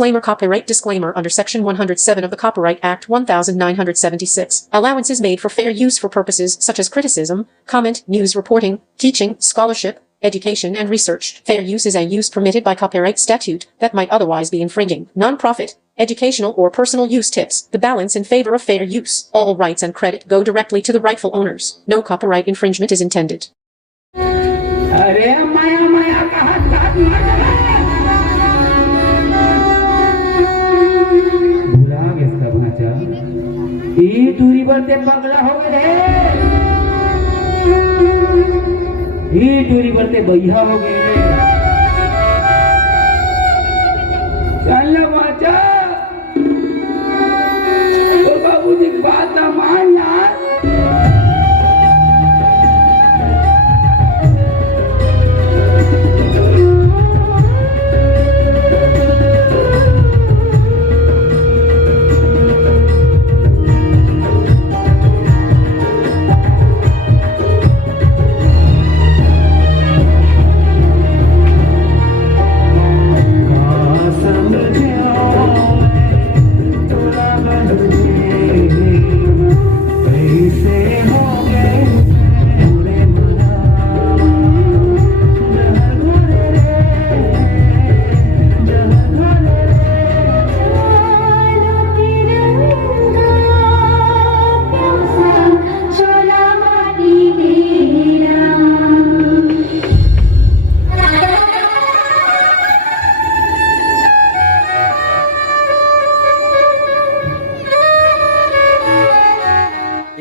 Disclaimer. Copyright disclaimer. Under Section 107 of the Copyright Act 1976, allowances made for fair use for purposes such as criticism, comment, news reporting, teaching, scholarship, education and research. Fair use is a use permitted by copyright statute that might otherwise be infringing. Non-profit, educational or personal use tips the balance in favor of fair use. All rights and credit go directly to the rightful owners. No copyright infringement is intended. अरे माया माया का हाथ भुला guess का भाचा ई दूरी पर ते पगला हो गए ई दूरी पर ते भैया हो गए चल भाचा तो बाबूजी बात मान यार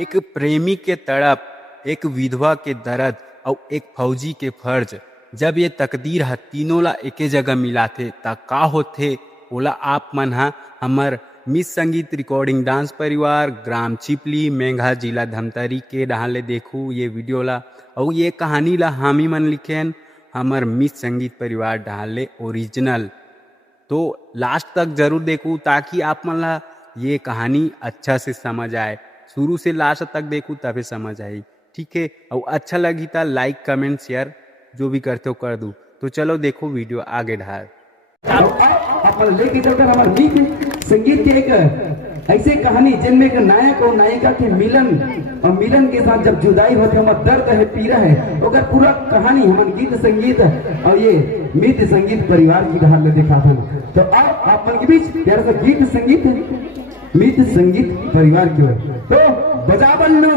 एक प्रेमी के तड़प, एक विधवा के दर्द और एक फौजी के फर्ज, जब ये तकदीर ह तीनों ला एके जगह मिलाथे ता का होथे ओला आप मन हा हमर मिस संगीत रिकॉर्डिंग डांस परिवार ग्राम चिपली मेंघा जिला धमतरी के डाहन ले देखू ये वीडियो ला और ये कहानी ला हामी मन लिखेन हमर मिस संगीत परिवार डाहन ले ओरिजिनल। तो लास्ट तक जरूर देखू ताकि आप मन ला ये कहानी अच्छा से समझ आए। शुरू से लास्ट तक देखूँ तभी समझ आई, ठीक है। और अच्छा लगी था लाइक कमेंट शेयर जो भी करते हो कर दूँ। तो चलो देखो वीडियो आगे ढाल। अपन लेके चलकर हमारे गीत संगीत के एक ऐसे कहानी जिनमें एक नायक और नायिका के मिलन और मिलन के साथ जब जुदाई होते हमारा दर्द है पीड़ा है अगर पूरा कहानी हमारे गीत संगीत और ये मित्र संगीत परिवार की ढाल में देखा था। तो अब अपन के बीच प्यारा सा गीत संगीत मित्र संगीत परिवार की ओर तो बजा बल्लू।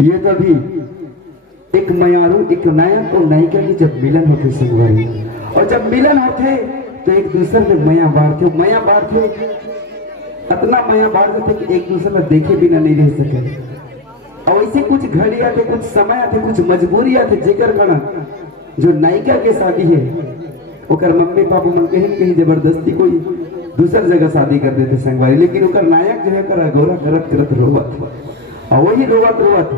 ये तो भी एक मयारू एक नायक और नायिका की जब मिलन होते संगवारी, और जब मिलन होते तो एक दूसरे में माया बाढ़ते इतना माया बाढ़ते कि एक दूसरे में देखे बिना नहीं रह सके। और ऐसे कुछ घड़ी आते, कुछ समय आते, कुछ मजबूरी आते जेकर कारण जो नायिका के शादी है ओकर मम्मी पापा मन कहीं कहीं जबरदस्ती कोई दूसर जगह शादी कर देते संगवारी। लेकिन उनका नायक जो है कर अगोरा करत करत रोवत, और वही रोवत रोवत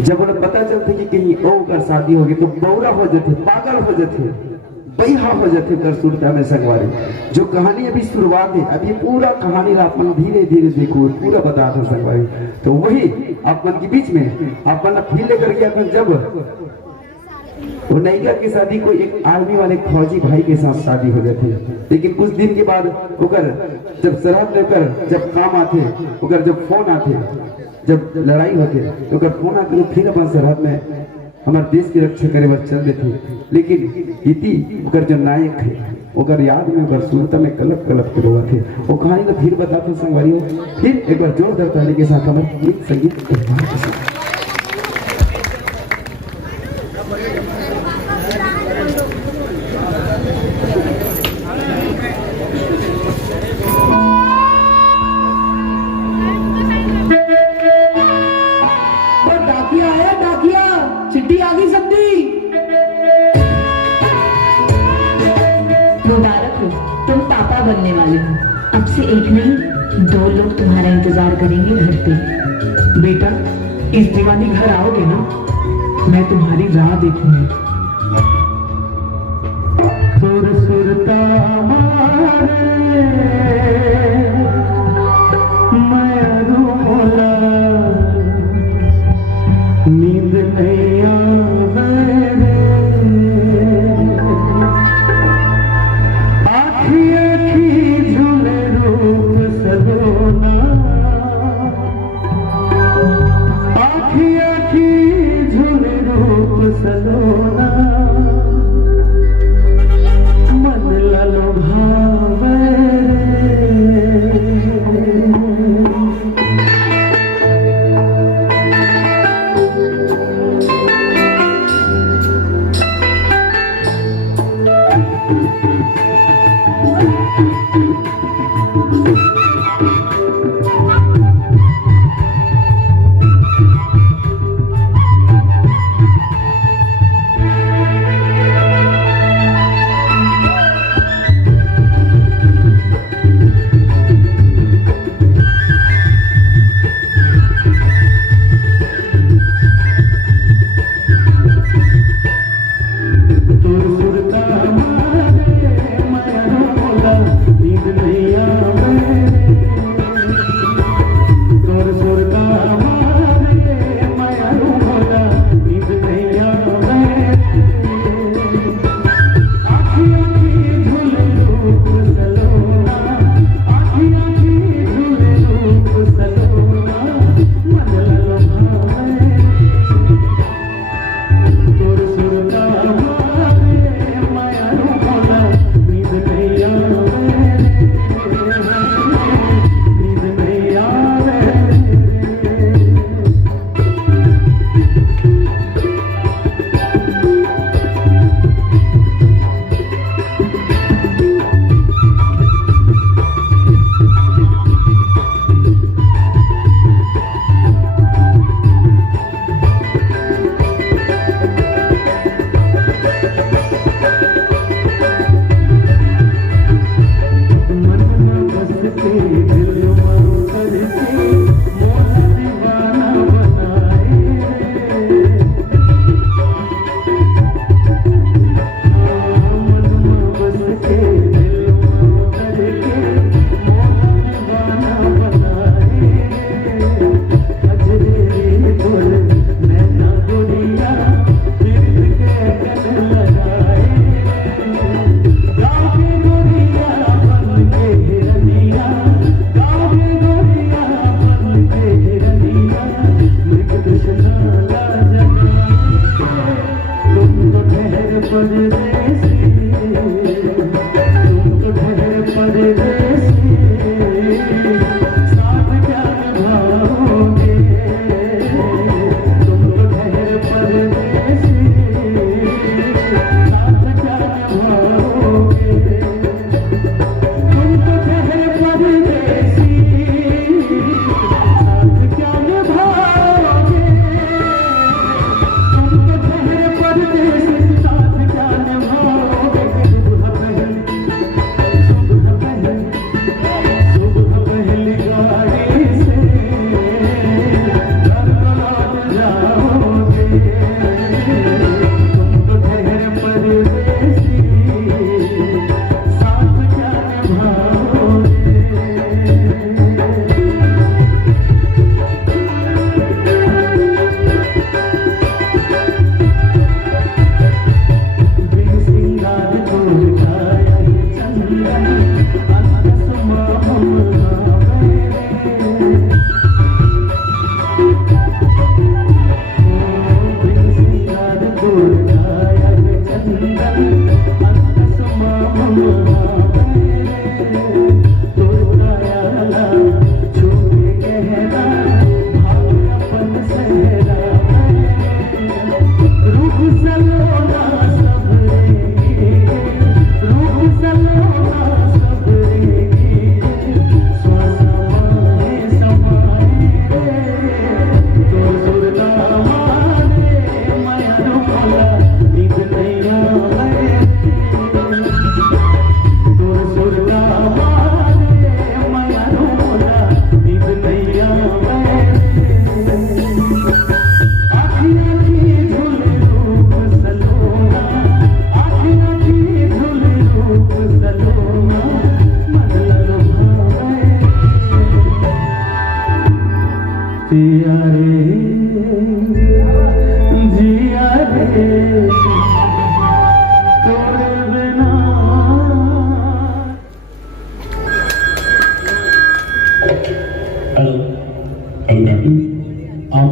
जब उन्हें पता चलते कि कहीं ओ कर शादी होगी तो बौरा हो जाते, पागल हो जाते, बैहा हो जाते कर सुरता में संगवारी। जो कहानी अभी शुरुआत है, अभी पूरा कहानी अपन धीरे धीरे देखो पूरा बता था संगवारी। तो वही अपन के बीच में अपन फील लेकर के अपन जब वो नैका की शादी को एक आर्मी वाले फौजी भाई के साथ शादी हो जाती है। लेकिन कुछ दिन के बाद ओकर जब सरहद लेकर जब काम आते, ओकर जब फोन आते, जब लड़ाई होते तो ओकर फोन आते फिर अपन सरहद में हमारे देश की रक्षा करे बस चल देते। लेकिन इति ओकर जो नायक है ओकर याद में ओकर सुरता में कलप कलप के हुआ थे। वो कहानी तो फिर बताते संगवारियों, फिर एक बार जोरदार ताली के साथ हमारे गीत संगीत के साथ। चिट्ठी आ गई सबकी। मुबारक हो, तुम पापा बनने वाले हो। अब से एक नहीं 2 लोग तुम्हारा इंतजार करेंगे घर पे। बेटा इस दीवानी घर आओगे ना, मैं तुम्हारी राह देखूंगी। सुर सुरता मारे मैं रोला, नींद नहीं आवे आखी आखी झूले रूप सलोना, आखी आखी झूले रूप सलोना, मन लालो भावे नींद नहीं आवे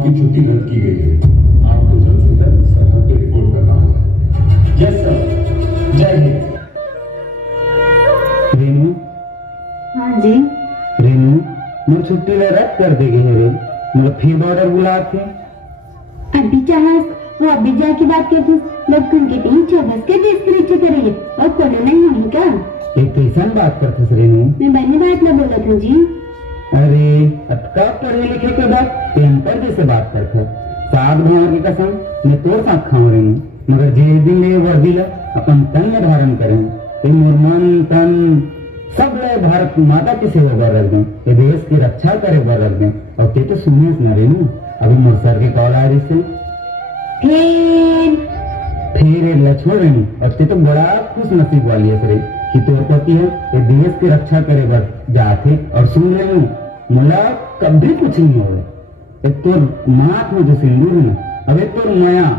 की छुट्टी रद्द की गई है। आपको जल्द से जल्द सरहद पे रिपोर्ट करना होगा। यस सर, जय हिंद। रेनू, हाँ जी। रेनू, मोर छुट्टी ले रद्द कर देगी है रे, मतलब फिर ऑर्डर बुलाते। अभी चाहे वो अभी जाके बात करते लोग उनके 3-4 के देश की रक्षा करेंगे और कोरोना नहीं होगी क्या? एक कैसन बात करते रेनू? मैं बनी बात ना बोला था जी। अरे अब कब पढ़े लिखे के बाद टेम्पर जैसे बात करते साथ भगवान की कसम मैं तो साथ खाऊं रही मगर जे दिन ले वर्दी ला अपन तन में धारण करें ये मोर मन तन सब ले भारत माता की सेवा कर रख दें, ये देश की रक्षा करे कर रख दें। और ते तो सुनिए ना रेनू, अभी मोर सर के कॉल आ रही से फिर ये छोड़ रही और ते तो बड़ा खुश नसीब वाली है रे कि तोर पति है ये देश की रक्षा करे बर जाते। और सुन रहे हूँ मुला कभी कुछ नहीं हो एक तोर माथ में जो सिंदूर है अब एक तोर माया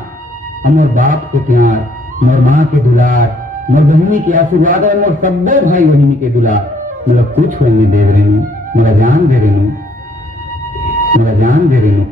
मोर बाप के प्यार मोर माँ के दुलार मोर बहनी के आशीर्वाद और मोर सब्बे भाई बहनी के दुलार मतलब कुछ होने दे रही हूँ मेरा जान दे रही हूँ मेरा जान दे रही हूँ।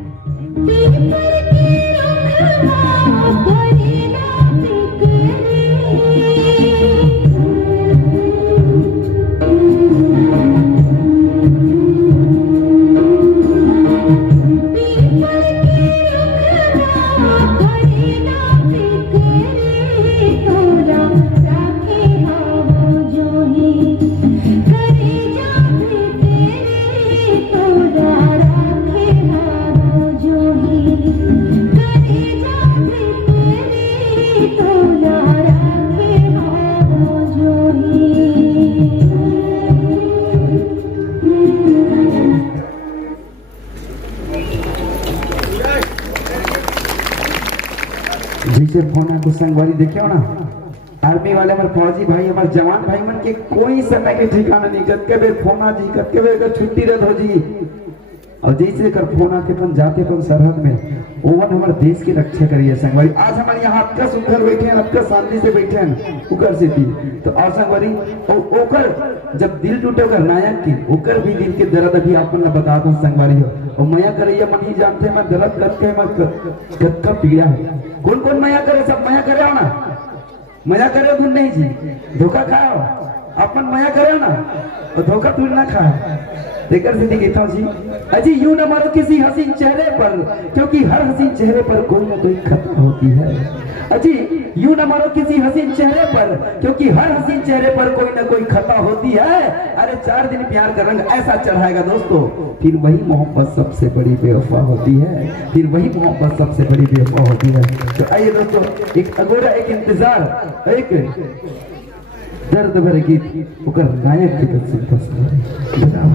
जिसे फोन आके संगवारी देखे हो ना आर्मी वाले हमारे फौजी भाई हमारे जवान भाई मन के कोई समय के ठिकाना नहीं कत के बेर फोन आ जी कत के बेर छुट्टी रद्द हो जी और जैसे कर फोन आके अपन जाते अपन सरहद में ओवन हमारे देश की रक्षा करिए संगवारी। आज हमारे यहाँ आपका सुंदर बैठे हैं आपका शांति से बैठे हैं उकर से थी तो और संगवारी ओकर जब दिल टूटे ओकर नायक की ओकर भी दिल के दर्द अभी आप मन बता दो संगवारी हो और मया करैया मन ही जानते मैं दर्द कत के कत का पीड़ा है कौन कौन मया करे सब मया करे हो ना मजा करे तुम नहीं जी धोखा खाओ अपन मया करे ना और धोखा तुम ना खाए देकर से देखता जी अजी यूं न मारो किसी हसीन चेहरे पर क्योंकि हर हसीन चेहरे पर कोई ना कोई खत्म होती है। अजी यूं न मारो किसी हसीन चेहरे पर क्योंकि हर हसीन चेहरे पर कोई ना कोई खता होती है। अरे 4 दिन प्यार का रंग ऐसा चढ़ाएगा दोस्तों फिर वही मोहब्बत सबसे बड़ी बेवफा होती है फिर वही मोहब्बत सबसे बड़ी बेवफा होती है। तो आइए दोस्तों एक अगोरा एक इंतजार एक दर्द भरे गीत उकर नायक की तस्वीर बजाओ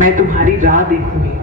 मैं तुम्हारी राह देखूंगी।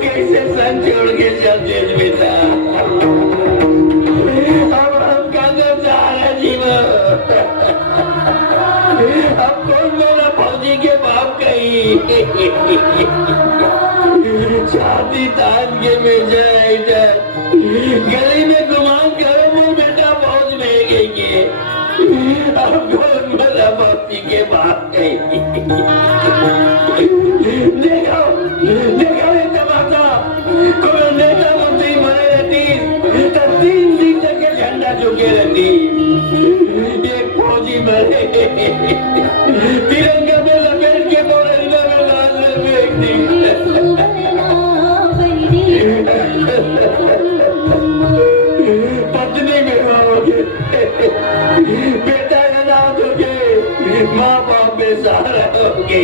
कैसे सन छोड़ के चलते बेटा, अब हम कहाँ जा रहे जीवन, अब कौन मेरा फौजी के बाप कही छाती तान के में जाए इधर गली में गुमान करो वो बेटा फौज में गई के, अब कौन मेरा फौजी के बाप कही देखो देखो ये तमाशा, कोई नेता मंत्री मरे रहती तो 3 दिन तक के झंडा झुके रहती, एक फौजी मरे तिरंगा में लपेट के बोरंगा में डाल फेंक दी, पत्नी में होगे बेटा का नाम होगे, माँ बाप में सहारा होगे,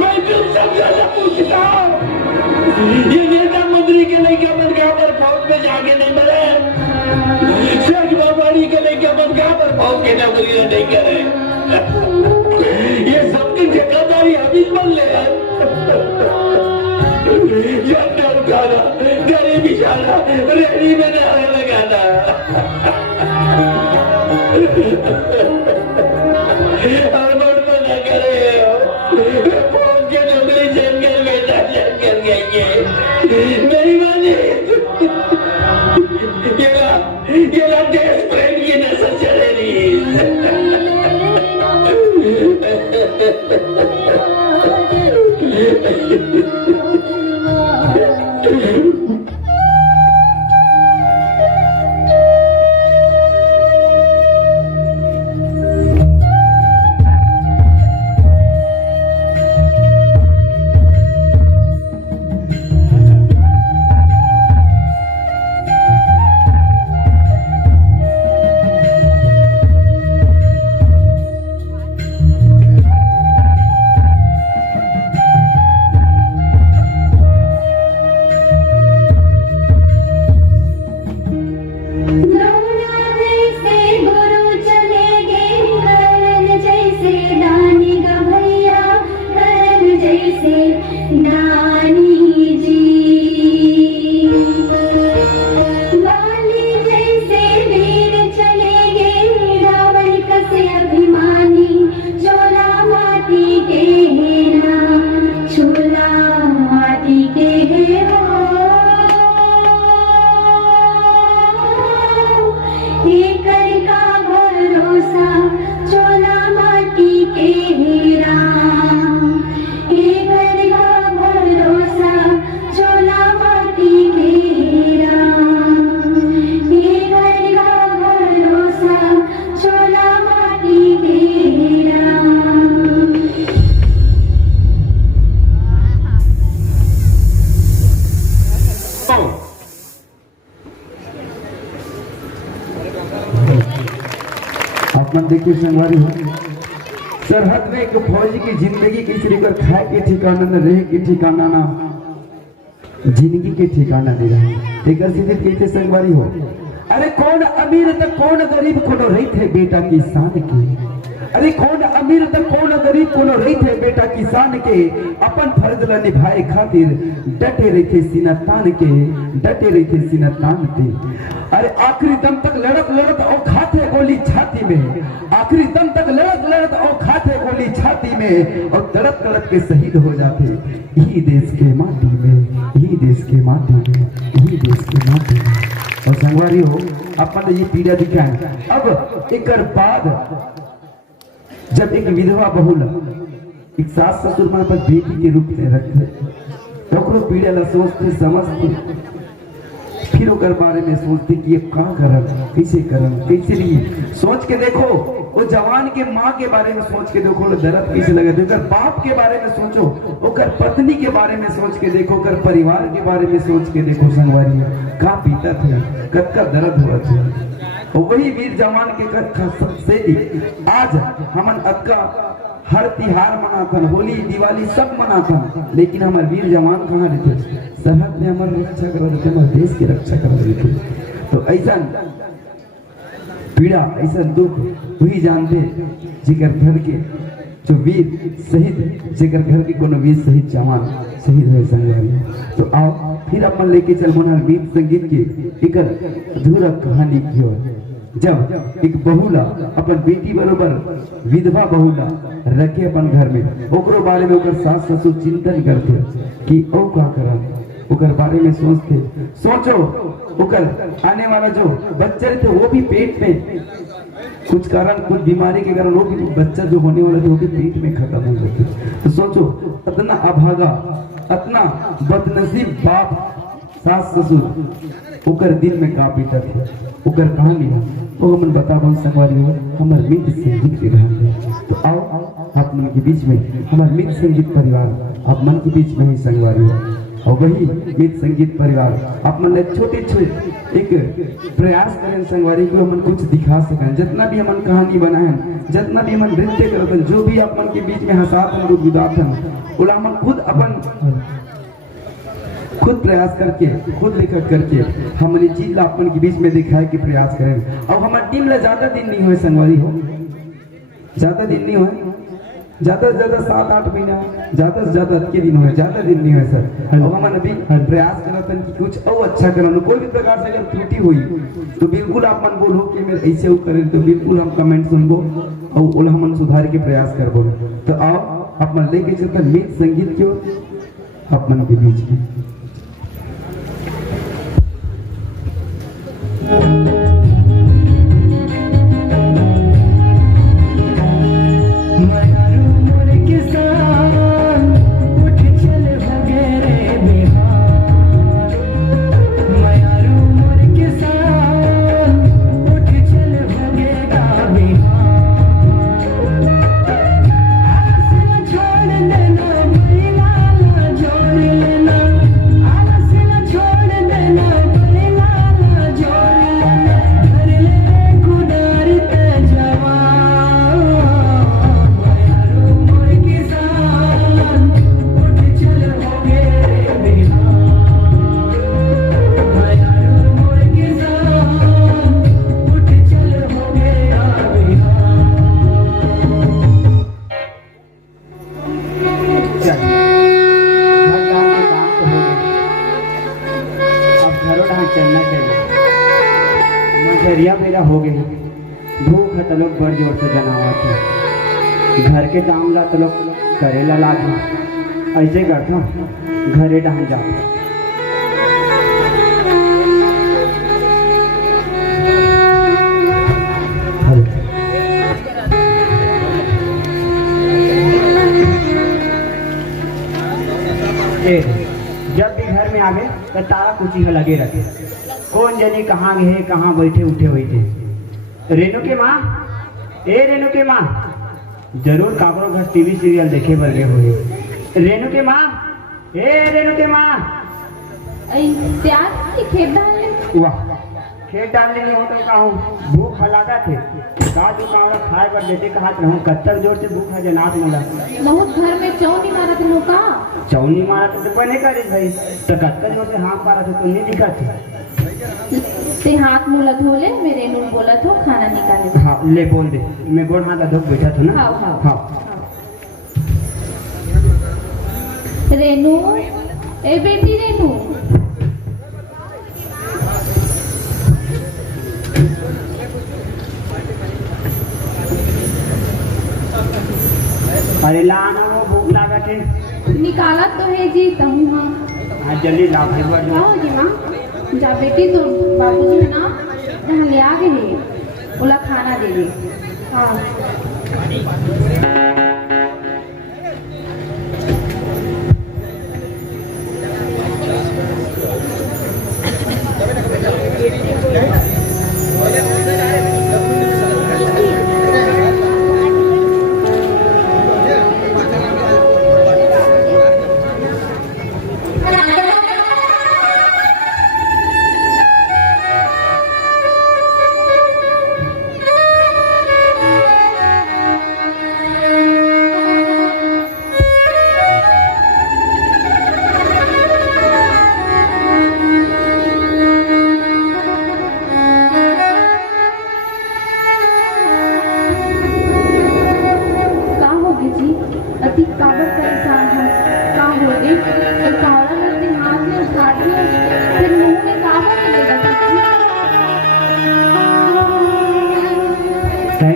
मैं तुम सब ज्यादा पूछता हूँ, ये नेता मंत्री के लेके मन कहाँ पर फौज में जाके नहीं मरे, शेख बाबाड़ी के लेके मन कहाँ पर फौज के नौकरी नहीं करे, ये सबकी ठेकेदारी हम ही बन ले, झंडा उठाना, गली बिछाना, रेहड़ी में नारा लगाना, और मन में न करे फौज के नौकरी जंगल बेटा जंगल गई नहीं मानी, ये देश प्रेम की नशा चले अपना देखिए संगवारी हो सरहद में एक फौजी की जिंदगी किसी कर खाए के ठिकाना न रहे के ठिकाना ना जिंदगी के ठिकाना नहीं रहे एक सीधे कहते संगवारी हो अरे कौन अमीर तक कौन गरीब कोनो रही थे बेटा किसान की अरे कौन अमीर तक कौन गरीब कोनो रही थे बेटा किसान के अपन फर्ज ला निभाए खातिर डटे रही थे सीना तान के डटे रही थे सीना तान के अरे आखिरी दम तक लड़त लड़त और खाते गोली छाती में आखिरी दम तक लड़त लड़त और खाते गोली छाती में और तड़प तड़प के शहीद हो जाते यही देश के माटी में यही देश के माटी में यही देश के माटी में और संगवारी हो अपन ये पीड़ा दिखाए अब एक बाद जब एक विधवा बहुल एक सास ससुर मां पर बेटी के रूप में रखते तो पीड़ा ला सोचते समझते फिर ओकर बारे में सोचते कि अब का करब कैसे लिए सोच के देखो वो जवान के माँ के बारे में सोच के देखो दर्द कैसे लगे ओकर बाप के बारे में सोचो ओकर पत्नी के बारे में सोच के देखो ओकर परिवार के बारे में सोच के देखो संगवारी का बीता थे कद दर्द हुआ थे वही वीर जवान के से आज हमन अक्का हर तिहार मनाथन होली दिवाली सब मनाथन लेकिन हमारे वीर जवान कहाँ रहते सरहद में हमारे रक्षा कर रहे थे हमारे देश की रक्षा कर रहे थे तो ऐसा पीड़ा ऐसा दुख वही जानते जिकर घर के जो वीर शहीद जिकर घर के कोनो वीर शहीद जवान शहीद हुए संगवारी तो आओ फिर अपन लेके चल मोहन गीत संगीत की एक अधूरा कहानी की ओर जब एक बहुला अपन बेटी बरोबर विधवा बहुला रखे अपन घर में ओकरो बारे में ओकर सास ससुर चिंतन करते कि ओ का करब ओकर बारे में सोचते सोचो ओकर आने वाला जो बच्चे थे वो भी पेट में कुछ कारण कुछ बीमारी के कारण वो भी बच्चा जो होने वाला था वो भी पेट में खत्म हो गया तो सोचो इतना अभागा इतना बदनसीब बाप सास ससुर ओकर दिल में का बीता थे ओकर कहानी वो हमन बताबो संगवारी हो हमर मित्र संगीत के रहते तो आओ आप मन के बीच में हमार मित्र संगीत परिवार आप मन के बीच में ही संगवारी हो और वही मित्र संगीत परिवार आप मन छोटे छोटे एक प्रयास करें संगवारी को हमन कुछ दिखा सकें जितना भी हमन कहानी बनाए जितना भी हमन नृत्य करते जो भी आप मन के बीच में हंसात हम गुदात हम उला हमन खुद प्रयास करके खुद लिखत करके हमने चीज ला अपन के बीच में दिखाए के प्रयास करें और हमारी टीम ला ज्यादा दिन नहीं हुए संगवारी हो ज्यादा दिन नहीं हुए ज्यादा से ज्यादा 7-8 महीना ज्यादा से ज्यादा के दिन हुए ज्यादा दिन नहीं हुए सर और हम अभी प्रयास करते हैं कि कुछ और अच्छा करना कोई भी प्रकार से अगर त्रुटि हुई तो बिल्कुल आप मन बोलो कि मैं ऐसे करें तो बिल्कुल हम कमेंट सुनबो और हम सुधार के प्रयास करबो तो आओ आप मन लेके चलते मित्र संगीत की ओर आप मन के बीच में हो गई भूख है तो लोग बड़ जोर से जनावा थे घर के काम ला तो लोग करेला लागे ऐसे करता घरे डाल जाता जब भी घर में आवे तो तारा कुची लगे रखे कौन जनी कहाँ गए कहाँ बैठे उठे हुए थे रेणु के माँ रेणु के माँ जरूर काकरो घर टीवी सीरियल देखे बर गए हुए रेणु के माँ रेणु के माँ वाह खेत डाल लेनी हो तो कहूँ भूख हलादा थे का तू कावड़ा खाए पर देते कहत रहूँ कत्तर जोर से भूख है जनात मोला बहुत घर में चौनी मारत हो का चौनी मारा तो बने करे भाई तो कत्तर जोर से हाथ मारा तो नहीं दिखा थे ते हाथ मुँह धोले मेरे नून बोलत हो खाना निकाले हाँ ले बोल दे मैं गोड़ हाथ धोक बैठा था ना हाँ हाँ हाँ रेनू ए बेटी रेनू अरे लाना वो भूख लागा थे निकालत तो है जी तहु हाँ हाँ जल्दी ला भाई वो जो आओ जी माँ जा बेटी तो बाबूजी है ना यहाँ ले आ गए बोला खाना दे दे हाँ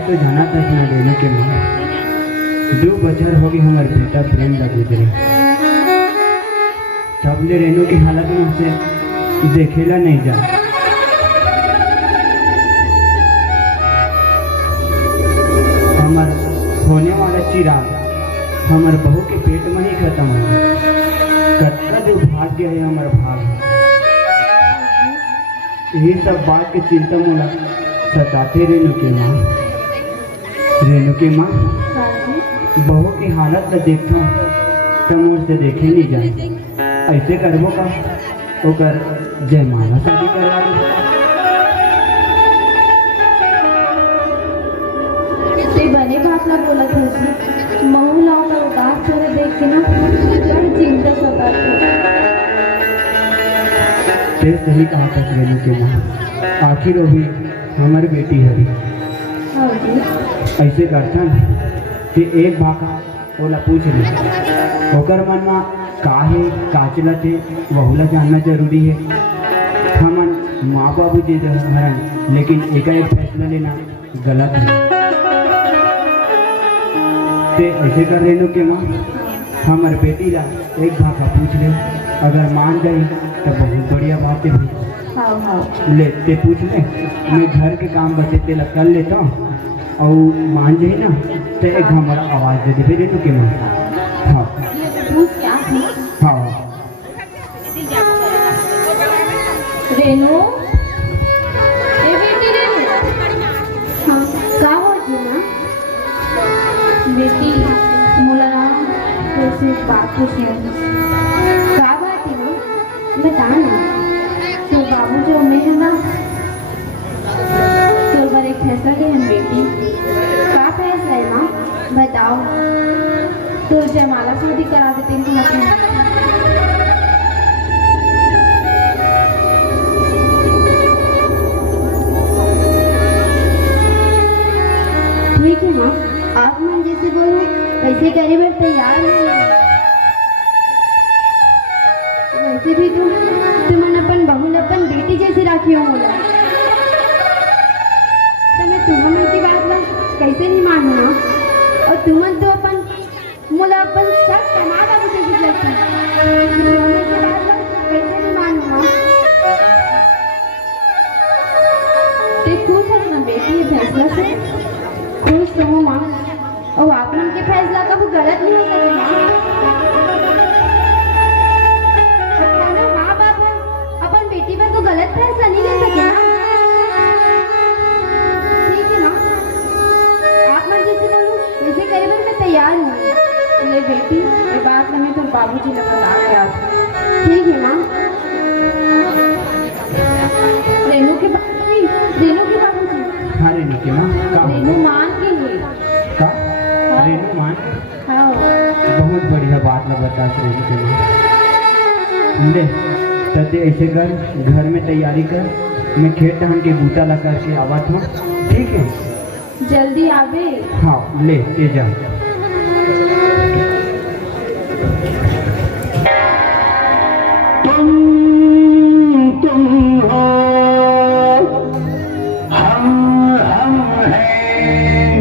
तो जाना था ना रेनू के माँ 2 बছর हो गई हमारे बेटा प्रेम लग गुजरे तब ले रेनू की हालत में उसे देखेला नहीं जा हमार होने वाला चिराग हमारे बहू के पेट में ही खत्म है कतना जो भाग्य है हमारा भाग्य यही सब बात की चिंता मोला सताते रेनू के माँ बहू की हालत तो देखता तो मुझसे देखे नहीं जाए ऐसे करबो का ओकर जयमाला शादी करवा दे बने बात ना बोला था महू लाओ का उदास चेहरा देख के ना बड़ी चिंता सताती ते सही कहा था रेनू के माँ आखिर वो भी हमारी बेटी है हाँ जी ऐसे करता कि एक भाका ओला पूछ ले ओकर मन में काहे काचला थे वहुला जानना जरूरी है हमन माँ बाबू जी हरन लेकिन एक फैसला लेना गलत है ते ऐसे कर रेनू के माँ हमारे बेटी ला एक भाका पूछ ले अगर मान जाए तो बहुत बढ़िया बात है हाँ हाँ ले ते पूछ ले मैं घर के काम बचे तेला कर लेता हूँ और मान जाए ना तो एक हमारा आवाज़ दे दे रेनू के माँ हाँ पूछ क्या थी हाँ रेनू ए बेटी रेनू हाँ का हो जी माँ बेटी मोला ना कैसे बात पूछी का बात है माँ बता ना तो बाबू जो मेरे ना तो बार एक फैसला ले हम बेटी का फैसला है माँ बताओ तो जयमाला शादी करा देते हैं ठीक है माँ आप मन जैसे बोलो वैसे करे पर तैयार नहीं वैसे भी तुम अपन बहू अपन बेटी जैसे राखी हो बोला तो मैं तुम्हारी की बात ला कैसे नहीं मानूंगा और तुमन तो अपन मुला अपन सब कमाना मुझे भी लगता है तुम्हारी की बात ला कैसे नहीं मानूंगा ते खुश है ना बेटी ये फैसला से खुश रहो माँ और आप मन के फैसला का वो गलत नहीं हो सके माँ माँ बाप अपन बेटी पर तो गलत फैसला नहीं ले सके ना ठीक है माँ आप मन जैसे बोलो वैसे करे मैं तैयार हूँ ले बेटी ये बात हमें तो बाबूजी ने बता गया ठीक है माँ रेनू के बात बात ला बता रेनू के माँ। ले तते ऐसे कर, घर में तैयारी कर, मैं खेत धान के बूटा ला करके आवत हूँ, ठीक है? जल्दी आवे। हाँ ले जा। तुम हो, हम हैं,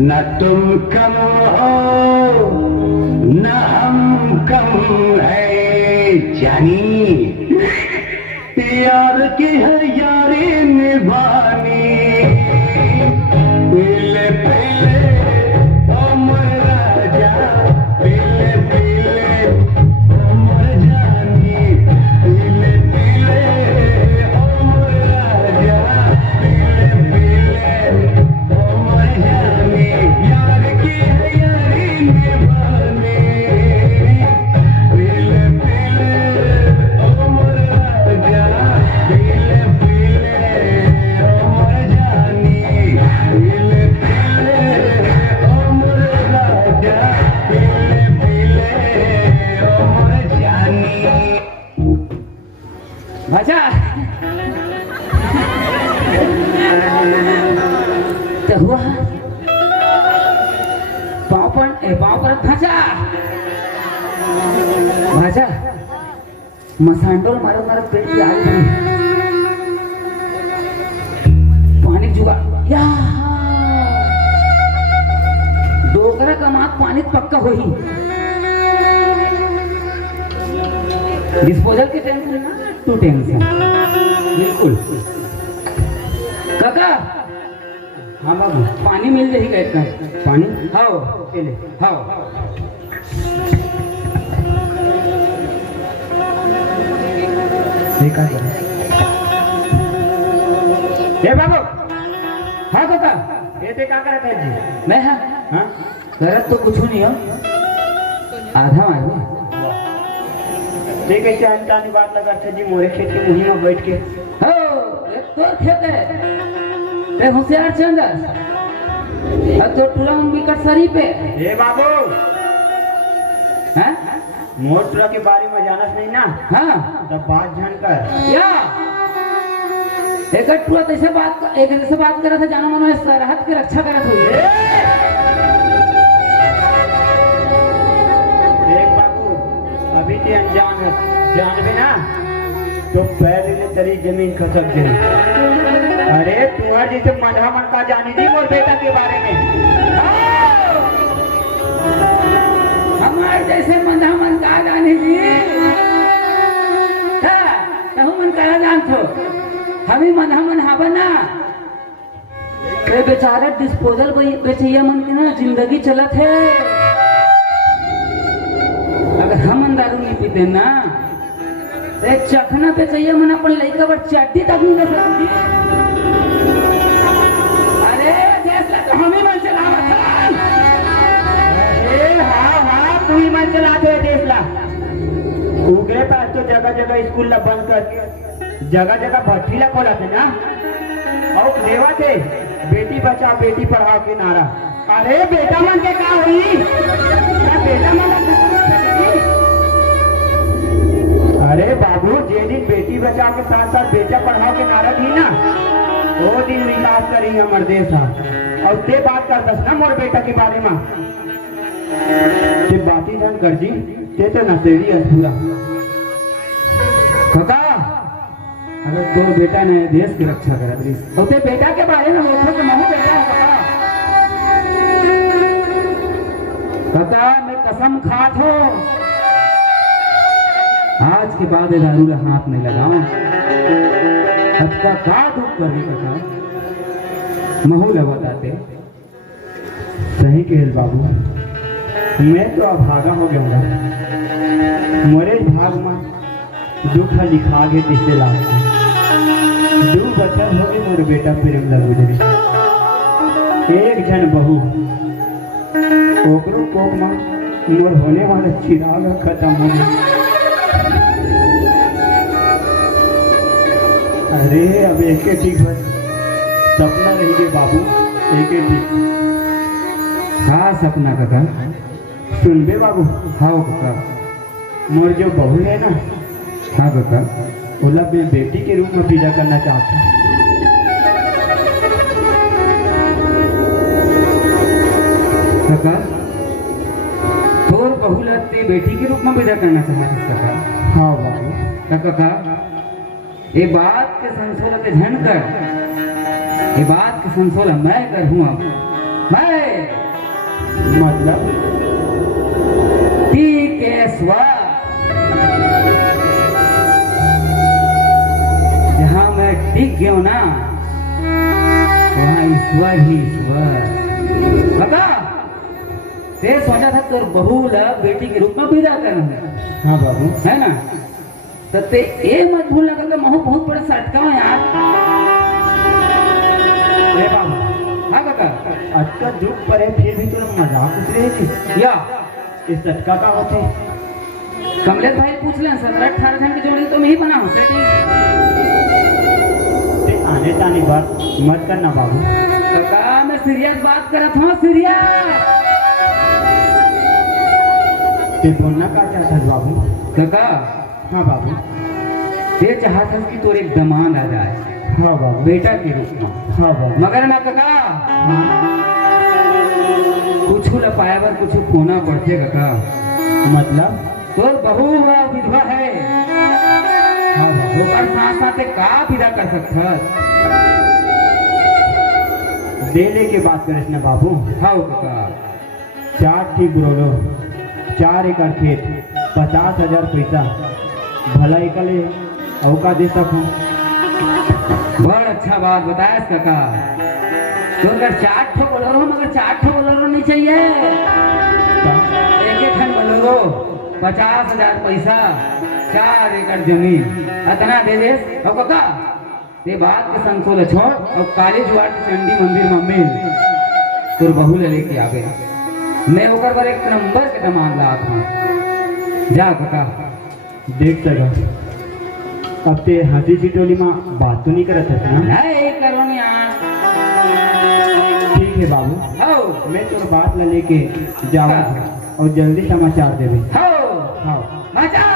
न तुम कम हो न हम कम है, जानी यार की है यारी निभानी, पीले पीले ओ मेरा राजा, पीले पीले ओ मर जानी, पीले पीले ओ मेरा राजा, पीले पीले ओ मर जानी, यार की है यारी निभानी, पीले पीले ओ मेरा राजा, पीले पीले ओ मर जानी, पीले पीले ओ मेरा राजा, पीले पीले ओ मर जानी। भाजा तो हुआ पापड़ भाजा भाजा मसांडोल मारो मारो पेट की आग बनी, पानी जुगा या डोकरा का मात पानी पक्का हो ही। डिस्पोजल के टेंशन ना तू टेंशन बिल्कुल। काका हाँ बाबू पानी मिल जाएगा इतना पानी। हाओ पहले हाओ देखा क्या ए बाबू। हाँ काका ये ते का करत है जी? मैं हाँ करत तो कुछ नहीं हो, आधा मारो ठीक है। क्या अंतानी बात लगा थे जी मोरे खेत के मुही में बैठ के। हो एक तोर खेत है ते होशियार चंदर अब तो टूरा हम विकट सरी पे। ए बाबू हैं मोर टूरा के बारे में जानस नहीं ना? हाँ तब बात जान कर या एक टूरा तैसे बात एक जैसे बात करा था जानो मनो इस राहत की रक्षा करत हुई। देख बाबू अभी ते अनजान है, जानबे ना तो पहले ने तेरी जमीन खसक गई। अरे तुम्हारे जैसे मधा मन का जानी थी मोर बेटा के बारे में। हमारे जैसे मधा मन का जानी थी कहूँ मन कहा जान थो हम ही मधा मन हावा ना। बेचारा डिस्पोजल बेचैया मन की ना जिंदगी चलत है। अगर हम दारू नहीं पीते ना एक चखना पे चाहिए मन अपन लड़का पर चाटी तक नहीं कर सकती। अरे देश ला तो हम ही मन चलावत हन। अरे हाँ तू ही मन चलाते है देश ला। उगरे पास तो जगह जगह स्कूल ला बंद करके जगह जगह भट्टी ला खोला थे ना और देवा थे बेटी बचाओ बेटी पढ़ाओ के नारा। अरे बेटा मन के का हुई बेटा मन। अरे बाबू जे दिन बेटी बचाओ के साथ साथ बेटा पढ़ाओ के नारा थी ना वो दिन विकास करी हमारे देश। और ते बात कर दस ना मोर बेटा के बारे में ते बाती धन कर जी ते तो नशेड़ी है पूरा। काका अगर तो बेटा ने देश की रक्षा करा प्लीज और ते बेटा के बारे में बोलो कि मम्मी बेटा है काका मैं कसम खात हो आज के बाद दारू का हाथ नहीं लगाऊं। का दुख करने का महू लगाते सही कह बाबू। मैं तो अभागा हो गया मोरे भाग में दुख लिखा गे जिससे लाभ दो बचन हो गए मोरे बेटा प्रेम लगू जरी एक जन बहू ओकरो कोप में मोर होने वाला चिराग खत्म हो गया। अरे अब एक ठीक है सपना रहेंगे बाबू एक ठीक। हाँ सपना काका सुन बे बाबू, हाँ काका। मोर जो बहू है ना, हाँ काका। ओला मैं बेटी के रूप में विदा करना चाहता हूँ। काका तोर बहू ला ते बेटी के रूप में विदा करना चाहत है काका। हाँ बाबू। तो काका ये बात के संसोला के झन कर, ये बात के संसोला मैं कर हूँ। अब मैं मतलब टीकेश्वर, जहाँ मैं टिक गया ना वहाँ ईश्वर ही ईश्वर। काका ते सोचा था तोर बहू ला बेटी के रूप में विदा करना है, हाँ बाबू। है ना? तो ते ये मत भूलना कि महू बहुत बड़ा सटका है यार। ए बाबू, हाँ काका। आज का दुख पर है, फिर भी तुम मजाक उतरे थी। या इस झटका का होते कमलेश भाई पूछ लें 17-18 जन की जोड़ी तो मैं ही बना हूँ सेटिंग। ते आने जाने बात मत करना बाबू। काका मैं सीरियस बात कर रहा था, सीरियस। ते बोलना क्या चाहता है बाबू? काका हाँ बाबू। ये चाहता कि तोर एक दमाद आ जाए हाँ बाबू। बेटा के रूप में। हाँ बाबू। मगर ना काका हाँ। कुछ लपाया पर कुछ खोना पड़ते काका। मतलब तोर बहू हुआ विधवा है, हाँ बाबू। ओकर साथ साथ का विदा कर सकता। देने के बात करिस ना बाबू। हाँ काका। 4 ठीक बोलो, 4 एकड़ खेत, 50,000 पैसा, भला एकले औका दे सकूं। बहुत अच्छा बात बताया काका। तो अगर 4 ठो बोलेरो, मगर 4 ठो बोलेरो नहीं चाहिए, एक खन बोलेरो, 50,000 पैसा, 4 एकड़ जमीन, इतना दे दे। और काका ये बात के संसोल छोड़ और काली जुआर चंडी मंदिर में मिल तोर बहू ले लेके आवे। मैं ओकर पर एक नंबर के दमान ला था। जा काका। देख सका अब ते हंसी चिटोली में बात तो नहीं करत है ना? नहीं करो नहीं यार। ठीक है बाबू, हो मैं तो बात ला लेके जाऊँ और जल्दी समाचार देवे। हो हाँ मजा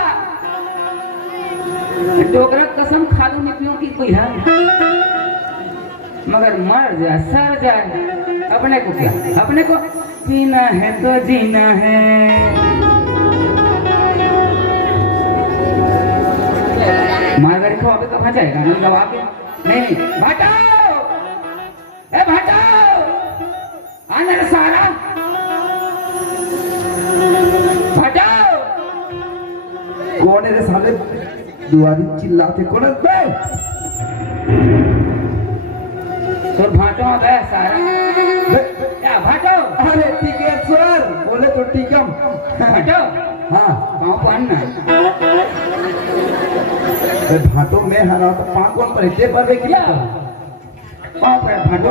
डोकरा कसम खा लो निकलो की कोई है, मगर मर जाए सर जाए अपने को क्या, अपने को पीना है तो जीना है। मारगाड़ी को अभी कहाँ जाएगा ना गवा के? नहीं भाटाओ, ए भाटाओ, आना रे सारा भाटाओ। कौन है रे साले दुआरी चिल्लाते कौन है बे? तो भाटो गए सारा क्या भाटो? अरे टिकेश्वर बोले तो टिकम भाटो हाँ गाँव पढ़ना भाटो में हरा तो पाँच कौन पर इतने पर वे किया पाँव पे भाटो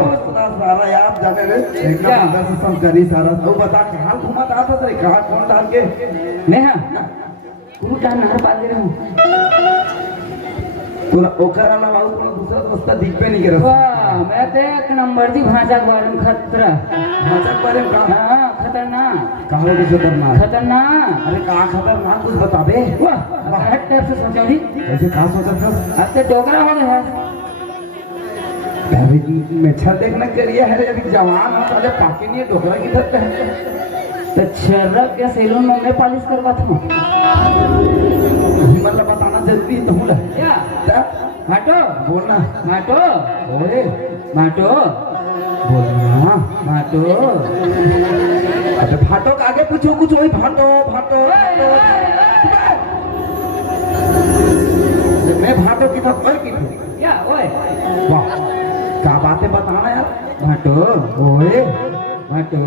सारा याद जाने रे एकदम अंदर से सब करी सारा तो बता कहाँ घुमा था तेरे कहाँ कौन डाल के नेहा गुरु का नहर पाल दे रहा हूँ। पूरा ओकर अलावा और कोनो दूसरा रास्ता दिख पे नहीं गिरा वाह मैं तो एक नंबर दी भाषा के बारे में खतरा। भाषा के बारे में कहा हाँ खतरनाक कहाँ की खतरनाक खतरनाक। अरे कहाँ खतरनाक कुछ बता बे वाह हट टाइप से सोचा भी ऐसे कहाँ सोचा था अब तो डोगरा हो गया है। अभी मेच्छर देखने के लिए है अभी जवान हो साले पाके नहीं है डोकरा की तरफ है तो छर्रा के सैलून में मैं पॉलिश करवा था मतलब बताना जरूरी तो हूँ क्या माटो बोलना माटो ओए माटो बोलना माटो अबे भाटो का आगे पूछो कुछ वही भाटो भाटो मैं भाटो की तरफ ओए की क्या ओए वाह क्या बातें बताना यार माटो ओए माटो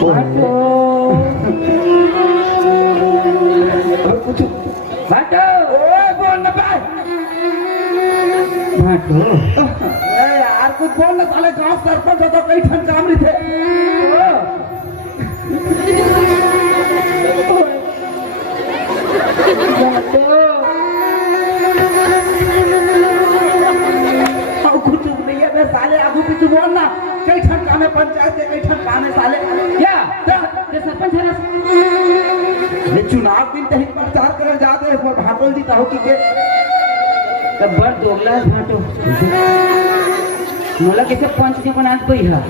माटो और कुछ माटो ओए बोल ना भाई माटो अरे यार कुछ बोल ना साले गांव सरपंच हो तो कई ठन काम नहीं थे और कुछ नहीं है मैं साले आगू पीछे बोलना कई ठन काम है पंचायत के कई ठन काम है साले क्या ते सरपंच है ना ये चुनाव दिन तही प्रचार करल जाते हैं और भाटोल जी ताहो की के तब बड़ दोगला है भाटो मोला कैसे पंच के बना कोई है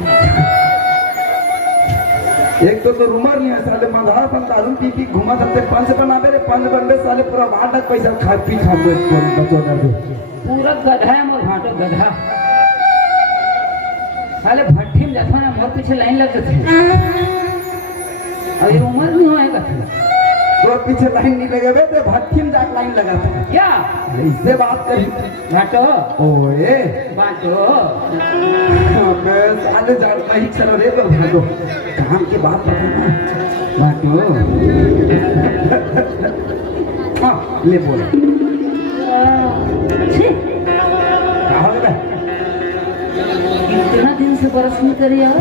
एक तो रूमर नहीं है साले मंदार पंतालुन पी पी घुमा सकते पंच बनावे रे पंच बनबे साले पूरा वार्ड तक पैसा खा पी खा बचो कर दे पूरा गधा है मोर भाटो गधा साले भट्टी में जाता ना मोर पीछे लाइन लग गई और ये उम्र नहीं होएगा तो पीछे लाइन नहीं लगावे तो भट्टी में जाके लाइन लगाते क्या इससे बात करी भाटो ओए भाटो मैं साले जान नहीं चल रे तो भाटो काम की बात बताना भाटो हाँ ले बोल क्या हो गया इतना दिन से बरस नहीं करी यार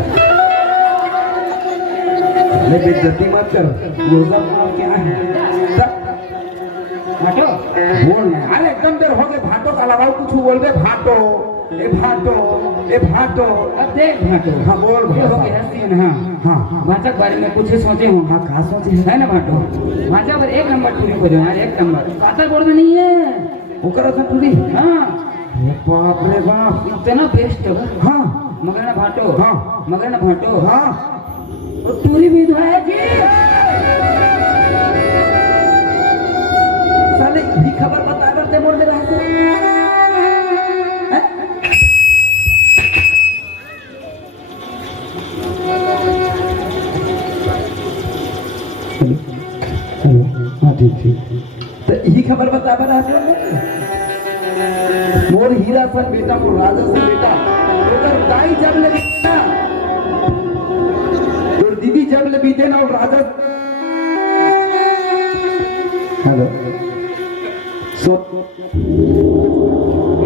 ले बेइज्जती मत कर रोजा मार क्या है भाटो बोल ना अरे एकदम देर हो गए भाटो का अलावा कुछ बोल दे भाटो ए भाटो ए भाटो अब देख भाटो हाँ बोल ये हो गया सीन हाँ हाँ भाषा के बारे में कुछ सोचे हूँ हाँ कहा सोचे है ना भाटो भाषा पर एक नंबर पूरी हो जाए यार एक नंबर कातर बोर्ड में नहीं है वो करो था पूरी हाँ बाप रे बाप इतना बेस्ट है हाँ मगर ना भाटो हाँ मगर ना भाटो हाँ पूरी विधवा है जी साले भी खबर बता करते मोड़ में रहा से हाँ ठीक ठीक तो यही खबर बता रहा से मोर हीरा सन बेटा मोर राजा सन बेटा ओकर दाई जब ले बेटा और दीदी जब ले बीते ना और राजा हेलो सो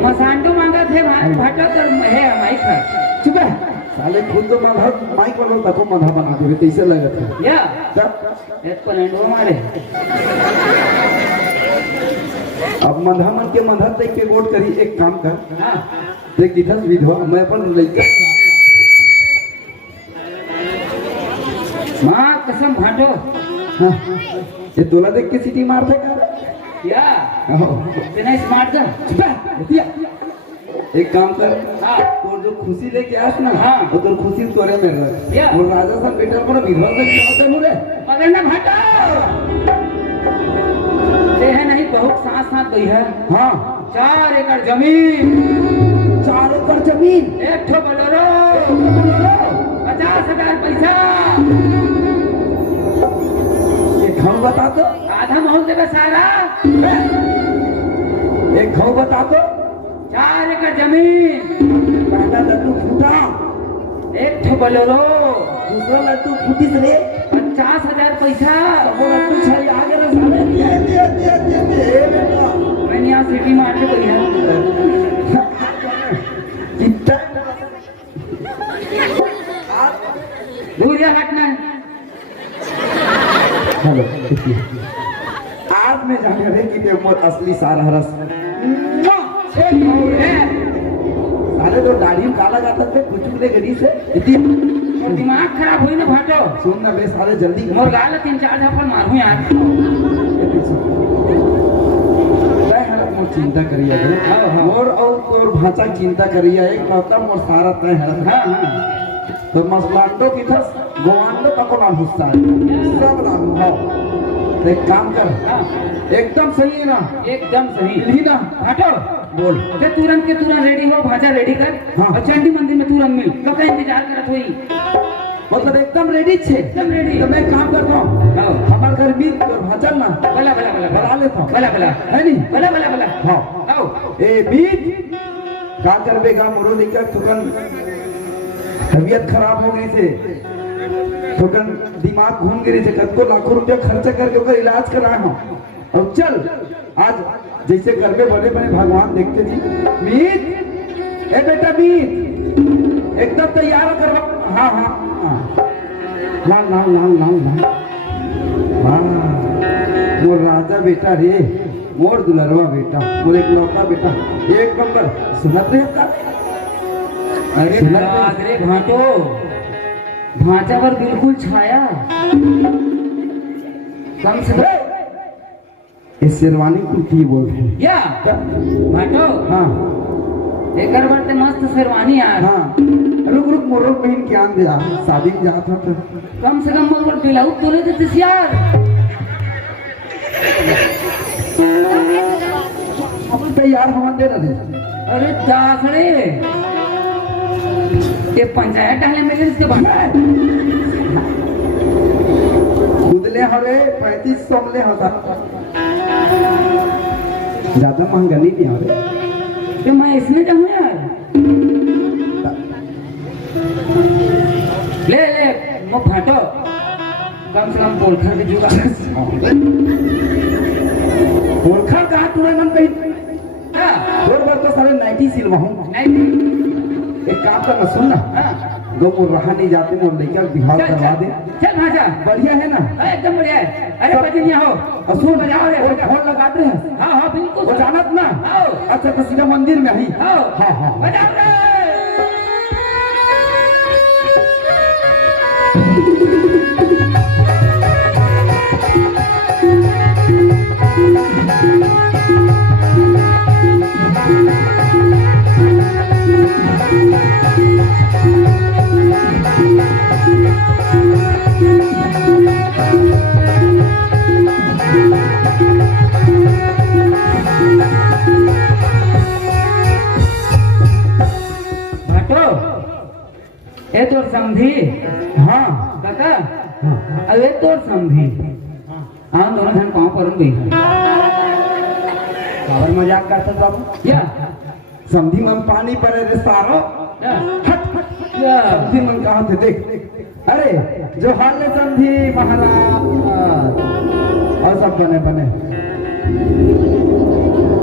मसांडो मांगा थे भाटो तर है माइक है चुप है साले खुद तो माधा माइक वालों तको माधा बना देवे कैसे लगत है या तब एक पलेंडो मारे अब मधा मन के मधा देख के वोट करी एक काम कर हाँ देख दिथस विधवा मैं अपन लइका माँ कसम भाटो हाँ, ये तोला देख के सीटी मार दे कर या ओहो, इतना स्मार्ट था चुप है दिया एक काम कर हाँ तो जो खुशी लेके आस ना हाँ। वो तो खुशी तोरे में रख या। वो राजा सन बेटा को ना विधवा से क्या करूं रे मगर ना भाटो ते है नहीं बहुत साथ साथ गई है हाँ 4 एकड़ जमीन 4 एकड़ जमीन एक ठो बोलोरो 50,000 पैसा एक घाव बता दो आधा मोहल देगा सारा एक घाव बता दो 4 एकड़ जमीन पहला लड्डू फूटा एक ठो बोलोरो दूसरा लड्डू फूटिस रे 50,000 पैसा वो लड्डू छल आगे रे साले दे बेटा मैंने यहाँ सिटी मार के गई है कितना दूर जा हटना हेलो आज में जाने रे कि ते मोर असली सारा रस सारे तो दाढ़ी में काला जाता थे कुछ ले गड़ी से इतनी और दिमाग खराब हुई ना भाटो सुन ना बे सारे जल्दी मोर गाल 3-4 झापड़ मारू यार मोर चिंता करिए मोर और तोर भाषा चिंता करिए एक कहता मोर सारा तय है हाँ हाँ तो मसलांडो की थस गोवांडो तको ना हिस्सा है सब लागू हो एक काम कर हाँ एकदम सही है ना एकदम सही मिली ना भाटो बोल के तुरंत रेडी हो भाजा रेडी कर हाँ। और चंडी मंदिर में तुरंत मिल तो का इंतजार करत हुई मतलब एकदम रेडी छे एकदम रेडी तो मैं काम करता हूँ हाँ हमारे घर भी और भाचल ना भला भला भला बना लेता हूँ भला भला है नहीं भला भला भला हाँ आओ ए बीत का करबेगा मोरो दिक्कत तुरन तबीयत खराब हो गई से तुरन दिमाग घूम गई से कद को लाखों रुपया खर्चा करके ओकर इलाज कराया हूँ और चल आज जैसे घर में बड़े बड़े भगवान देखते थी मीत ए बेटा मीत एकदम तैयार कर हाँ हाँ हाँ लाल लाल लाल लाल लाल हाँ मोर राजा बेटा रे मोर दुलरवा बेटा मोर एक लौका बेटा एक नंबर सुनत रहे का अरे बाप रे भाटो, भाचा पर बिल्कुल छाया। कम से कम ये शेरवानी कुर्ती बोल रहे हैं। या भाटो, हाँ एक बार ते मस्त शेरवानी यार। हाँ, रुक रुक मोरो बहन क्या दे शादी में जात हो तो कम से कम मोर ब्लाउज तो ले देते यार। हम तैयार हम दे रहे। अरे दासड़े, ये पंचायत डाले मेरे इसके बाद खुदले हवे 3500 ले होता, ज्यादा महंगा नहीं दिया हवे। तो मैं इसमें जाऊँ यार। ले ले मो फाटो, कम से कम पोलखा के जुगा। गोरखा कहा तुम्हें मन पे क्या? और बार तो सारे 90 सिलवा हूँ। नहीं, एक काम करना सुन ना, हाँ। दो वो रहा नहीं जाते वो लड़का बिहार चल करवा दे। चल भाजा, बढ़िया है ना? एकदम बढ़िया है। अरे बजनिया हो, और सुन बजाओ रे, और बजाओ। फोन लगाते हैं। हाँ हाँ बिल्कुल। वो जानत ना? आओ। अच्छा तो सीधा मंदिर में ही। आओ। हाँ हाँ बजाओ रे। भाटो, ये तो समझी। हाँ काका, अरे तो समझी। हाँ दोनों जन पाँव पर गई। और मजाक करता बाबू। या समझी मन पानी पड़े रे सारो। या या समझी मन कहाँ थे देख। अरे जो हाल में समझी महाराज और सब बने बने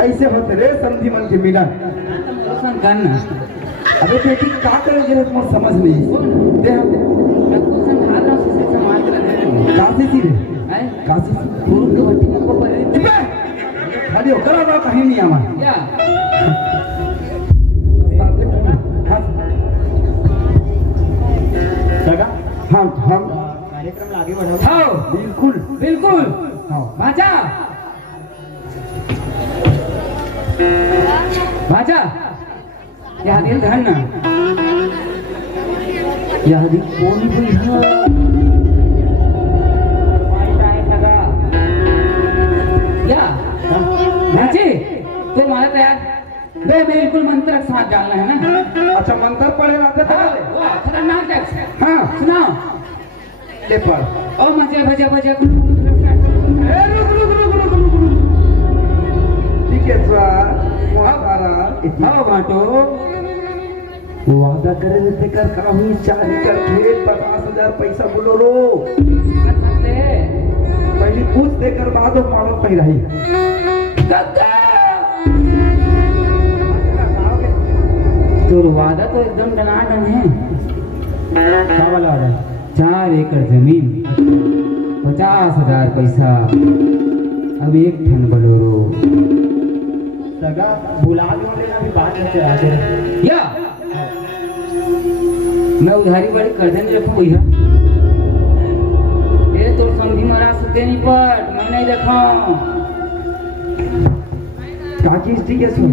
ऐसे होते रे समझी मन के मिलन। रोशन करना। अबे बेटी क्या करे जरूरत मुझे समझ नहीं दे हम मैं कुछ संभाल रहा हूँ, उसे संभाल कर रहे। काशी सी रे हैं? काशी सी गुरु के भट्टी में को पड़े। खाली होकर अब कहीं नहीं आवा। या हाँ हम कार्यक्रम आगे बढ़ाओ। हाँ बिल्कुल बिल्कुल। हाँ भाजा, भाजा, यह दिल धन ना, यह दिल कौन हुई है? क्या भाजी, तो हमारा तैयार बे बिल्कुल मंत्र के साथ डालना है ना। अच्छा मंत्र पढ़े रहते थे हाँ, वाह, खतरनाक टेक्स्ट है। हाँ सुनाओ। ले पढ़। ओ मजे भजे भजे। ए, रुक रुक रुक रुक रुक रुक। ठीक है सर मोहतारा हाँ बाटो, वादा करे रहते कर कामी चारी कर खेत 50,000 पैसा बोलो रो पहली पूछ देकर बाद वो मारो पहिराई। तो वादा तो एकदम डनाडन है। क्या वाला वादा? 4 एकड़ जमीन, 50,000 पैसा, अब 1 टन बोलोरो। सगा बुला लो लेना भी बात में चला दे। या मैं उधारी वाली कर्जन रखूं भैया। ये तो समझी महाराज सत्य नहीं पट, मैं नहीं देखा। का चीज ठीक है सुन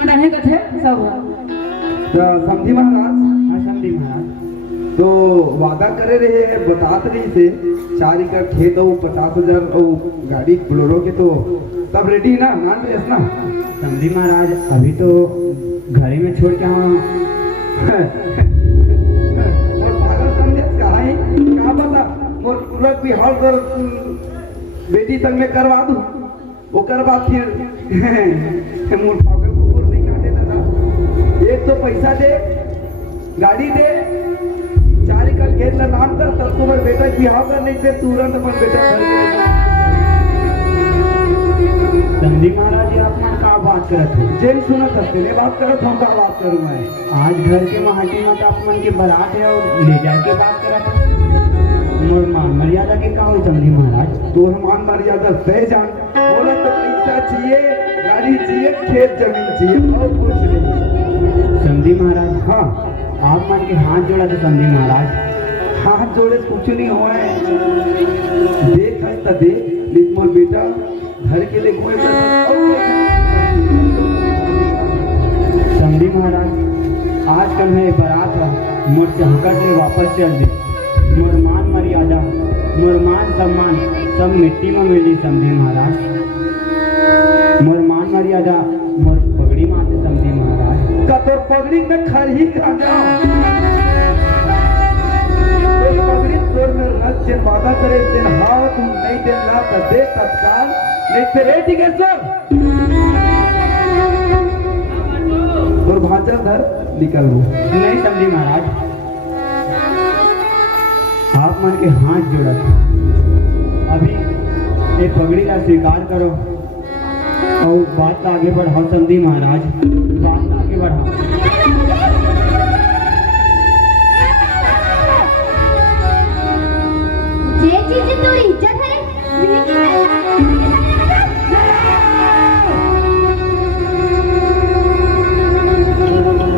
डने कथे सब तो समझी महाराज। हाँ समझी महाराज। तो वादा करे रहे बतात रही से 4 एकड़ खेत हो 50,000 और गाड़ी बोलोरो के तो तब रेडी ना मान रहे ना। समझी महाराज, अभी तो घर ही में छोड़ के आऊँ। और पागल समझे कहा ही कहा पता मोर पूरा बिहार कर बेटी संग में करवा दूं वो करवा फिर मोर पागल कुकुर नहीं काटे ना। एक तो पैसा दे, गाड़ी दे, 4 एकड़ खेत ला नाम कर तब तुम्हारे बेटा बिहार कर नहीं से तुरंत अपन बेटा घर के समझी महाराज, ये अपना का बात करत है? जेल सुना करते ले बात करत हम का बात करूं मैं। आज घर के माटी में तो अपमान के बारात है और ले जाके बात करत है। मोर मान मर्यादा के का होई समझी महाराज? तोर मान मर्यादा तय जान बोला तो पैसा चाहिए, गाड़ी चाहिए, खेत जमीन चाहिए और कुछ नहीं। समझी महाराज, आप मन के हाथ जोड़ा तो समझी महाराज। हाथ जोड़े कुछ नहीं हुआ है। देख हंसता दे लेकिन मोर बेटा घर के लिए कोई समझी महाराज। आजकल मैं बारात है मोर चहकट ले वापस चल दी। मोर मान मर्यादा मोर मान सम्मान सब मिट्टी में मिली समझी महाराज। मोर मान मर्यादा मोर पगड़ी माते समझी महाराज। का तो पगड़ी में खर ही खा जाओ। तो पगड़ी तोर में रख से वादा करे दिन हाथ तुम नहीं दिन ला तो दे तत्काल नहीं तो रेटी के सर और भांजा धर निकल वो। नहीं समझी महाराज। आप मन के हाथ जोड़ा अभी ये पगड़ी का स्वीकार करो और बात आगे बढ़ाओ समझी महाराज। बात आगे बढ़ाओ। ये चीज तुम्हारी इज्जत है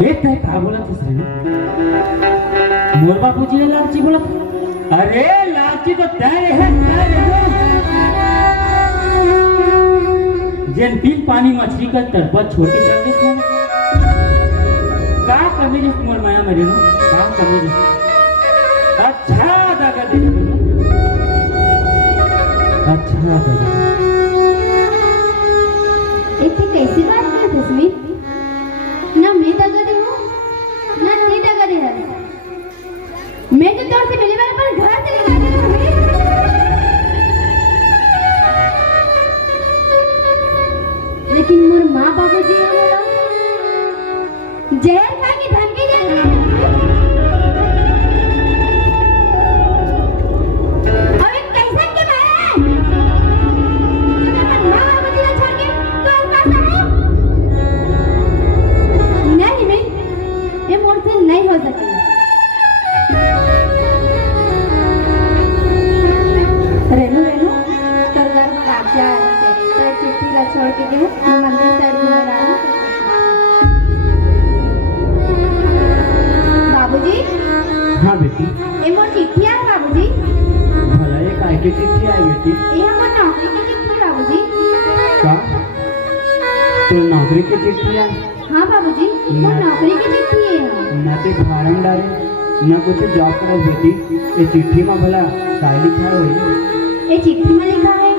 ये तय का बोला थे मोर बापूजी ने लालची बोला। अरे लालची तो तय है जेन तीन पानी मछली का तरपत छोड़ के चल गए का कमी जिस मोर माया मरे नो का कमी जिस अच्छा दगा दे अच्छा दगा इतनी कैसी बात कर तस्वीर ना मैं दगा दे हूँ ना ते दगा दे है। मैं तो तौर से मिले वाले पर घर से निकाल दे हूँ। लेकिन मोर माँ बाबू जी हमारा जहर खा के धमकी दे रहे हैं। अब एक कैसन के मारा है जो मैं माँ बाबू जी को छोड़ के तो ऐसा करूँ नहीं मैं ये मोर से नहीं हो सकेगा। रेनू रेनू सरदार में राजा है चिट्ठी ला छोड़ के गए मंदिर साइड घूमे रहा हूँ। बाबूजी हाँ बेटी। ये मोर चिट्ठी है बाबूजी। भला ये काय की चिट्ठी आई बेटी। ये हमार नौकरी की चिट्ठी है बाबूजी। का तो नौकरी की चिट्ठी आई। हाँ बाबूजी मोर नौकरी की चिट्ठी है। ना तो फार्म डाले ना कुछ जॉब करे बेटी। ये चिट्ठी में भला काय लिखा हुई। ये चिट्ठी में लिखा है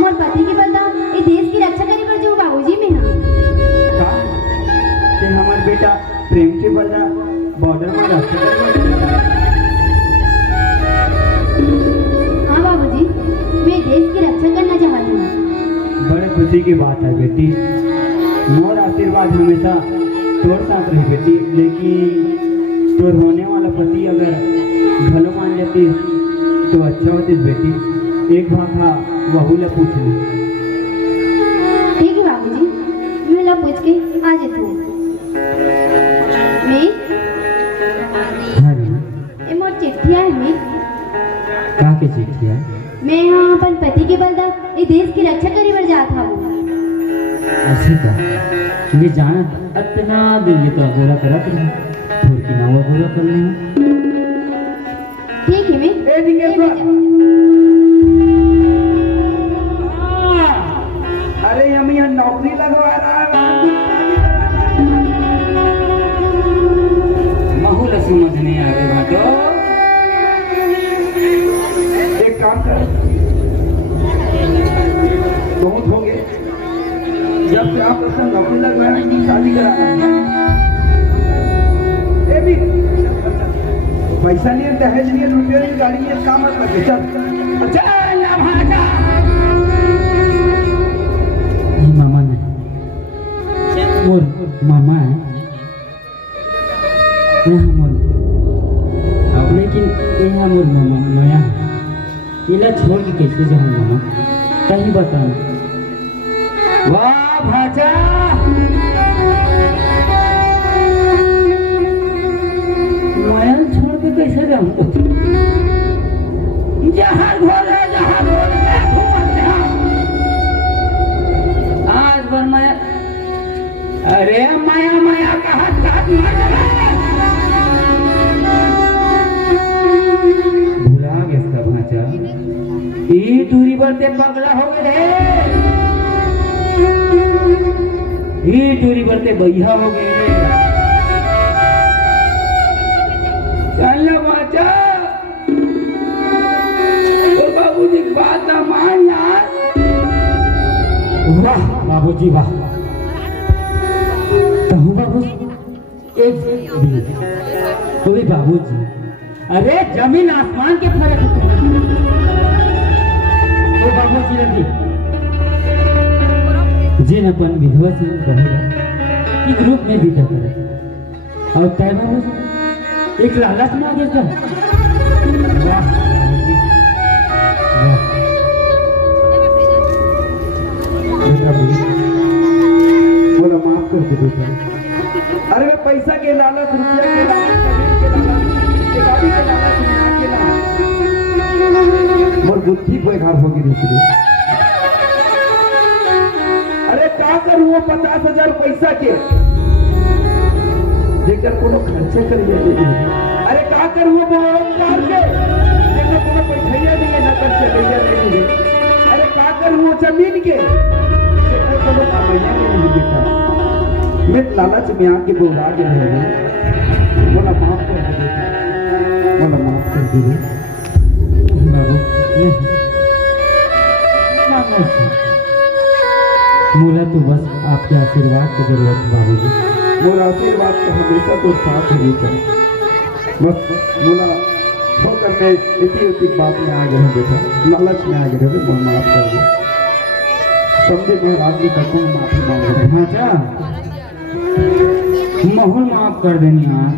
मोर पति के बदला ये देश की रक्षा करे पर जो बाबूजी में है। का ते हमार बेटा प्रेम से बदला बॉर्डर में रक्षा करे। हाँ बाबूजी मैं देश की रक्षा करना चाहती हूँ। बड़े खुशी की बात है बेटी। मोर आशीर्वाद हमेशा तोर साथ रहे बेटी। लेकिन तोर होने वाला पति अगर भलो मान जाती तो अच्छा होती बेटी। एक भाखा बहू ला पूछ ली। ठीक है बाबूजी मैं ला पूछ के आ जाती हूँ। मैं हाँ रे। ये मोर चिट्ठी है मैं का के चिट्ठी है। मैं यहाँ अपन पति के बदला ये देश की रक्षा करे पर जाता हूँ। ऐसे का ये जाना इतना दिन ये तो अगोरा करा कर थोड़ी की ना वो अगोरा कर लेना। ठीक है मैं अरे हम यहाँ नौकरी लगवा रहा है। महूल समझ नहीं आ रही बाटो। एक काम कर बहुत हो गए जब से आप अपना नौकरी लगवाया कि शादी कराना। ये भी पैसा लिए दहेज लिए रुपये लिए गाड़ी लिए काम मत लगे। चल अच्छा ये मामा ने मोर मामा है यहाँ मोर अब लेकिन यहाँ मोर मामा नया इला छोड़ के कैसे जाऊँ मामा कहीं बताओ। वाह भाचा माया छोड़ के कैसे जाऊँ। जहाँ घोर है जहाँ घोर है घूमत जाओ। आज बर माया अरे माया माया का हाथ मर बाचा ई दूरी बढ़ते पगला हो गए रे, ई दूरी बढ़ते बैहा हो गए रे। चल बाचा तो बाबूजी की बात ना मान यार। वाह बाबूजी वाह, कहूँ बाबू एक तो भी बाबूजी, अरे जमीन आसमान के फर्क है। तो बाबूजी रखी जिन अपन विधवा से बहुरा की ग्रुप में भी कर और तय बाबूजी एक लालच में आ गया था। वाह बाबूजी वाह। बोला माफ कर दे बेटा। अरे वे पैसा के लालच, रुपया के लालच, जमीन के लालच, ये गाड़ी के लालच, दुनिया के लालच, मोर बुद्धि कोई घर होगी दूसरी। अरे का करूँ वो 50,000 पैसा के जेकर कोनो खर्चे कर लिया। अरे का करूँ वो कार के जेकर कोनो पैसा नहीं ना कर चले नहीं। अरे का करूँ वो जमीन के जेकर कोनो पैसा नहीं बेटा। मैं लालच में आके बोला के रहे, बोला माफ कर दे बेटा, बोला माफ कर दे बाबू। नहीं मानो से मोला तो बस आपके आशीर्वाद की जरूरत है बाबूजी। मोला आशीर्वाद तो हमेशा तो साथ ही चाहिए। बस मोला ठोकर में इतनी बात में आ गए बेटा, लालच में आ गए थे, मोला माफ कर दे। समझे महाराज जी कहते हैं माफी मांग रहे हैं। अच्छा माहौल माफ कर देनी यार।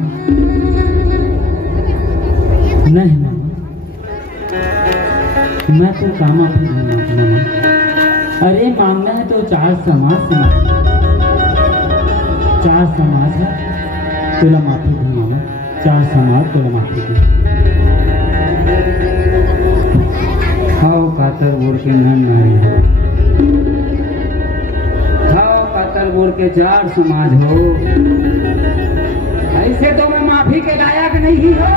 नहीं मैं तो काम माफी नहीं। अरे मांगना है तो 4 समाज से मांग, 4 समाज है तुला माफी दूंगा मैं, 4 समाज तुला माफी दूंगा। खाओ कातर बोल के नन नहीं, खाओ कातर बोल के 4 समाज हो, ऐसे तो मैं माफी के लायक नहीं हो।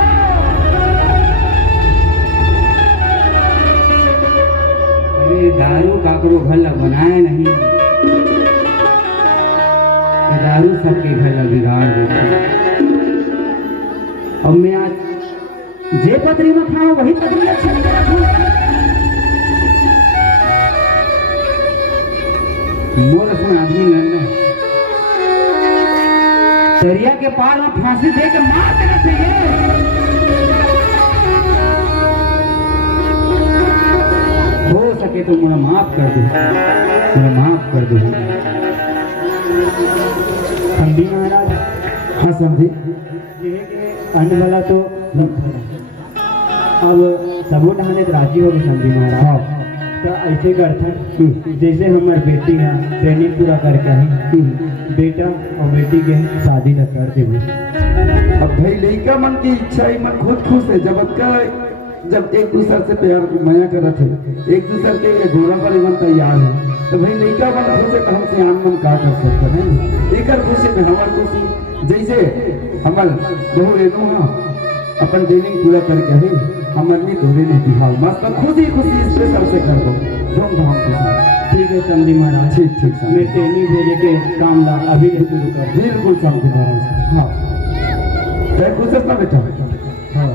अरे दारू काकरो घर ला बनाए नहीं, तो दारू सबके घर ला बिगाड़ देते। अब मैं आज जे पत्री में खाऊं वही पत्री अच्छी मोर उसमें आदमी लड़ना दरिया के पार में फांसी दे के मार देना चाहिए। हो सके तो मुझे माफ कर दो, मुझे माफ कर दो। समझी महाराज? हाँ समझी। अन्न वाला तो अब सबूत हमें राजी होगी। समझी महाराज? हाँ तो ऐसे करते जैसे हमारे बेटी है ट्रेनिंग पूरा करके आई, बेटा और बेटी के शादी न कर देंगे। अब भाई लड़का मन की इच्छा ही मन खुद खुश है। जब एक दूसरे से प्यार माया कर थे, एक दूसरे के घोड़ा पर मन तैयार है, तो भाई लड़का मन खुश है तो हम सियान मन का कर सकते हैं। एक खुशी में हमार खुशी जैसे हमार बहु रेनू हाँ अपन ट्रेनिंग पूरा करके है हमारे लिए धोरे ने बिहार मस्त खुशी खुशी स्पेशल से कर दो धूमधाम के साथ। ठीक है समझी महाराज? ठीक ठीक मैं ट्रेनिंग भेजे के काम ला अभी शुरू कर। बिल्कुल समझी महाराज। हाँ जय खुश ना बेटा। हाँ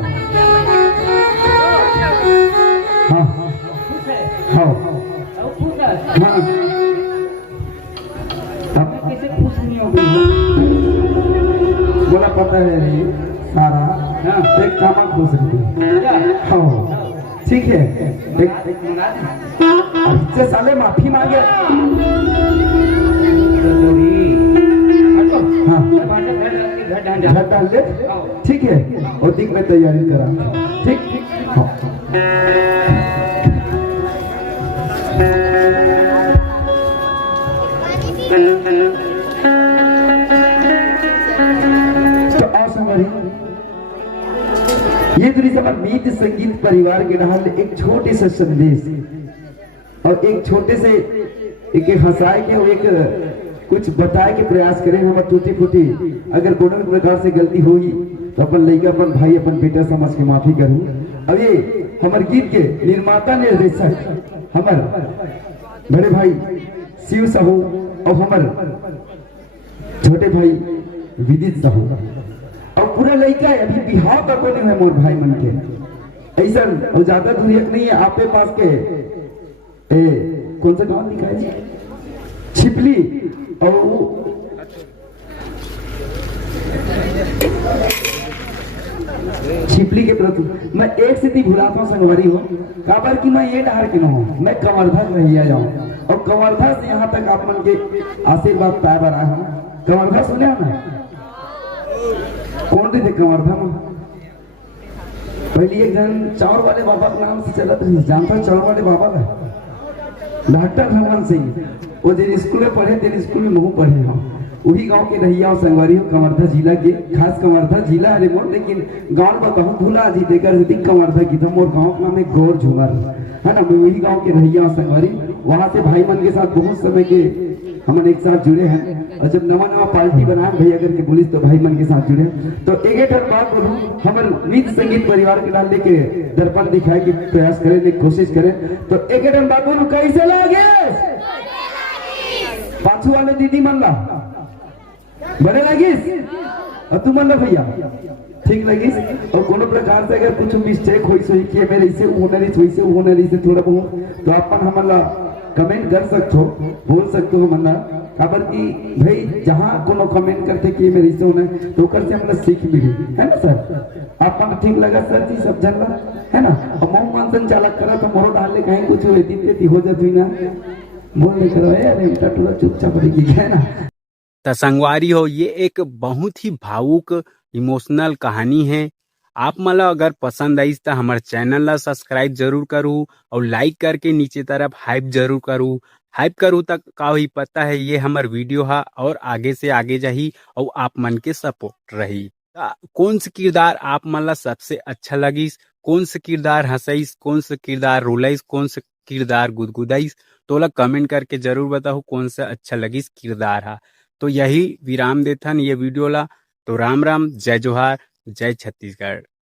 हाँ हाँ हाँ अब कैसे खुश नहीं हो गई? बोला पता है नहीं सारा एक काम खुश रही। हाँ ठीक है से साले माफी मांगे। हाँ घर डाल दे। ठीक है और दिन में तैयारी करा। ठीक हाँ ये गीत संगीत परिवार के रहल एक छोटे से संदेश और एक छोटे से एक हंसाए के और एक कुछ बताए के प्रयास करें। हम टूटी फूटी अगर कोनो प्रकार से गलती हुई तो अपन लड़का अपन भाई अपन बेटा समझ के माफी करूँ। अब ये हमारे गीत के निर्माता निर्देशक हमार बड़े भाई शिव साहू और हमारे छोटे भाई विदित साहू और पूरा लड़का अभी बिहार तक नहीं है मोर भाई मन के ऐसा और ज्यादा दूरी नहीं है आपके पास के कौन सा गांव लिखा है छिपली और छिपली के प्रति मैं एक स्थिति भुलाता हूँ संगवारी हो काबर की मैं ये डहार के न हूँ मैं कंवर्धा रहिया जाऊँ और कंवर्धा से यहाँ तक आप मन के आशीर्वाद पाए बना हूँ कंवर्धा सुने हो ना कौन थे कंवर्धा में पहले एक जन चावल वाले बाबा के नाम से चलत रही जानता चावल वाले बाबा का डॉक्टर भगवान सिंह वो जिन स्कूल में पढ़े तेन स्कूल में महू पढ़े हम वही गांव के रहिया संगवारी हो कंवर्धा जिला के खास कंवर्धा जिला अरे मोर लेकिन गांव में कहूँ भूला जी देकर कंवर्धा की तो मोर गांव का नाम है गौर झूमर है ना मैं वही गांव के रहिया संगवारी वहां से भाई मन के साथ बहुत समय के हम एक साथ जुड़े हैं और जब नवा नवा पार्टी बनाए भैया अगर के पुलिस तो भाई मन के साथ जुड़े तो एक बात बोलूं हमारे मित्र संगीत परिवार के डाल के दर्पण दिखाए की प्रयास करें की कोशिश करें तो एक बात बोलूं कैसे लगे पाछू वाले दीदी मन ला बड़े लगिस और तू मन भैया ठीक लगिस और कोनो प्रकार से अगर कुछ मिस्टेक हुई सही कि मेरे इसे होने से थोड़ा बहुत तो अपन हमारा कमेंट कर सकते हो बोल सकते हो मन्ना खबर की भाई जहाँ कोनो कमेंट करते कि मेरे इसे होना तो कर से हमने सीख मिली है ना सर आपको ठीक लगा सर जी सब जानला है ना और मऊ मान संचालक करा तो मोरो डाल ले कहीं कुछ देती हो जाती ना बोल ले करो अरे टटला चुपचाप रही है ना। तो संगवारी हो ये एक बहुत ही भावुक इमोशनल कहानी है। आप मला अगर पसंद आई तो हमारे चैनल ला सब्सक्राइब जरूर करूँ और लाइक करके नीचे तरफ हाइप जरूर करूँ तक का ही पता है ये हमार वीडियो है और आगे से आगे जाही और आप मन के सपोर्ट रही। कौन सा किरदार आप मला सबसे अच्छा लगिस, कौन सा किरदार हंसाइस, कौन सा किरदार रोलाइस, कौन सा किरदार गुदगुदाइस तो ला कमेंट करके जरूर बताओ कौन सा अच्छा लगिस किरदार है। तो यही विराम देथन ये वीडियो ला। तो राम राम, जय जोहार, जय छत्तीसगढ़।